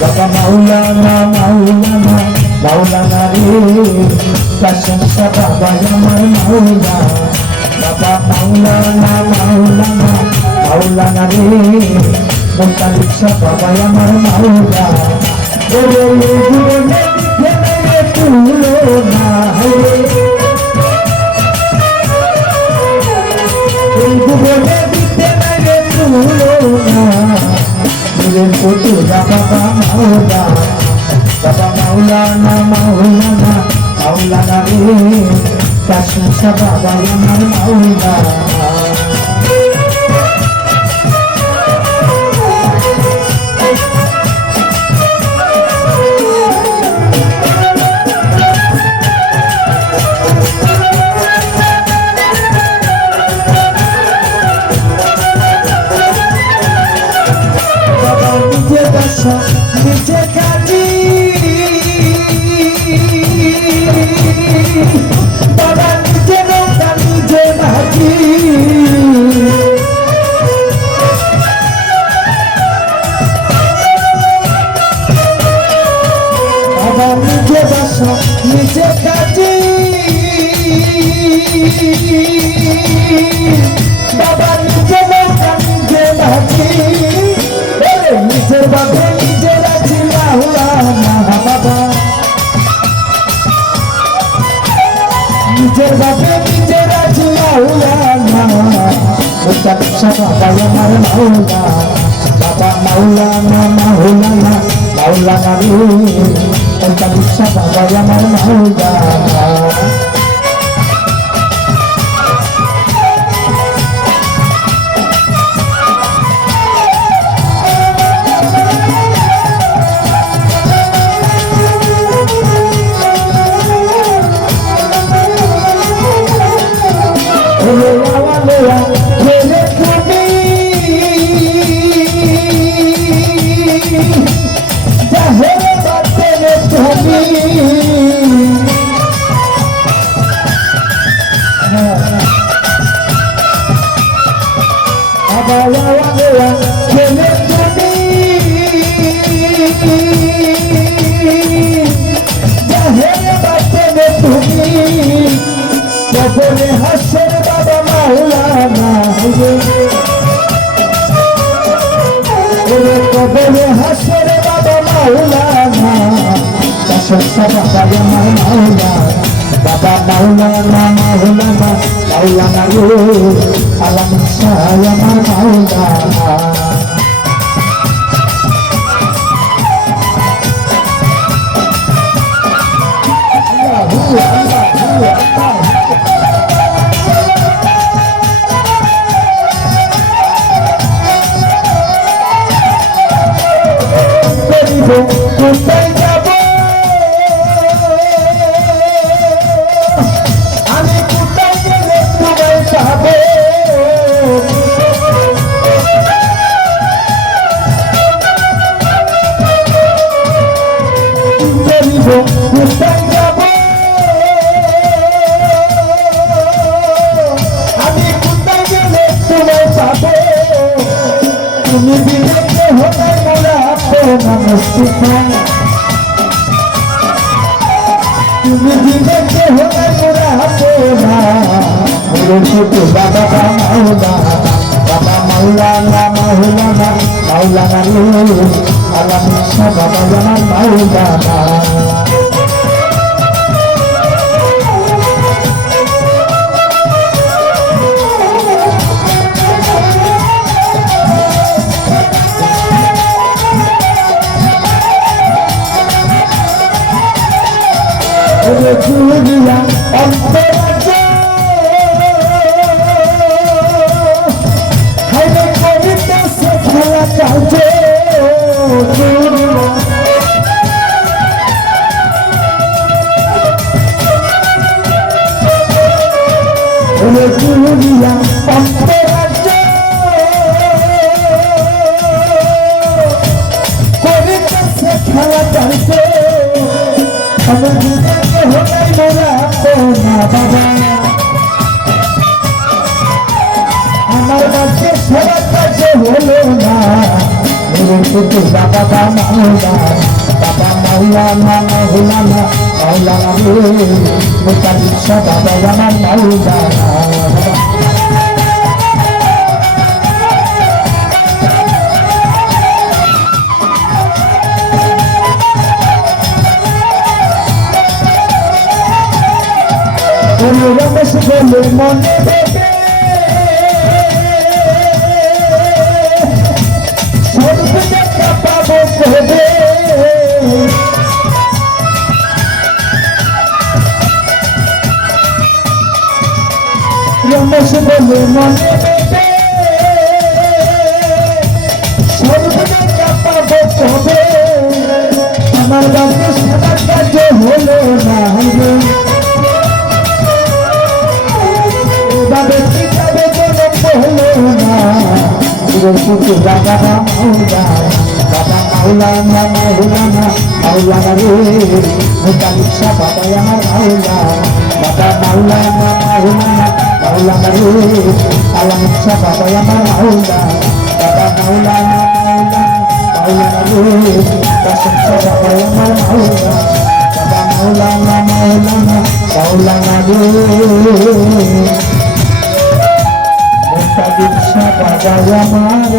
বাবা মাওলানা মাওলানা মাওলানা রে প্রশংসা বাবা আমার মাওলা বাবা মাওলানা মাওলানা মাওলানা রে মোতালিশা বাবা আমার মাওলা ওরে জীবনে দিতে তুলো না জীবনে দিতে লাগে তুলো না বাবা মাওলা বাবা মাওলানা মাওলানা মাওলানা রে প্রশংসা বাবা আমার মাওলা নিচে কাটি বাবা নিজে নৌকা নিজে নাচি বাবা নিজে বাসা নিজে কাটি বাবা নিজে নৌকা নিজে নাচি নিজের বাবা নিজের আছি মাওলানা বাবা নিজের বাবা নিজের আছি মাওলানা মোতালিশা বাবা আমার মাওলা বাবা মাওলানা মাওলানা মাওলানা রে মোতালিশা বাবা আমার মাওলা কবরে হাসের বাবা মাওলানা কবরে হাসের বাবা মাওলানা প্রশংসা বাবা আমার মাওলা বাবা মাওলানা মাওলানা মাওলানা রে আলামিন শাহ আমার মাওলানা কোথায় যাব আমি কোথায় গেলে তোমায় পাবো কোথায় যাব আমি কোথায় গেলে তোমায় পাবো তুমি বিলে হলে মোরা তুমি দিলে হলে মোরা বাবা মাওলা বাবা মাওলানা মাওলানা মাওলানা রে আলামিন শাহ বাবা আমার মাওলানা দুনিয়া অন্তরাজে হাইরে কবিতা সে খেলা কাজে দুনিয়া অন্তরাজে কবিতা সে খেলা কাজে আমার কাছে সবার কাছে হলো না শুধু বাবা মাওলানা বাবা মাওলানা মাওলানা মাওলানা রে মুতালিব শাহ বাবা আমার মাওলানা রমেশ বলে মনে দেবে সর্ব দেখা পাবো কবে রমেশ বলে মনে দেবে সর্ব দেখা পাবো কবে আমার কাছে সাদার কাছে হলো না শুধু বাবা মাওলানা বাবা মাওলানা মাওলানা মাওলানা রে মুতালিব শাহ বাবা আমার মাওলানা বাবা মাওলানা মাওলানা মাওলানা রে আলামিন শাহ বাবা আমার মাওলানা বাবা মাওলানা মাওলানা মাওলানা রে কাসিম শাহ বাবা আমার মাওলানা বাবা মাওলানা মাওলানা মাওলানা রে মুতালিব শাহ বাবা আমার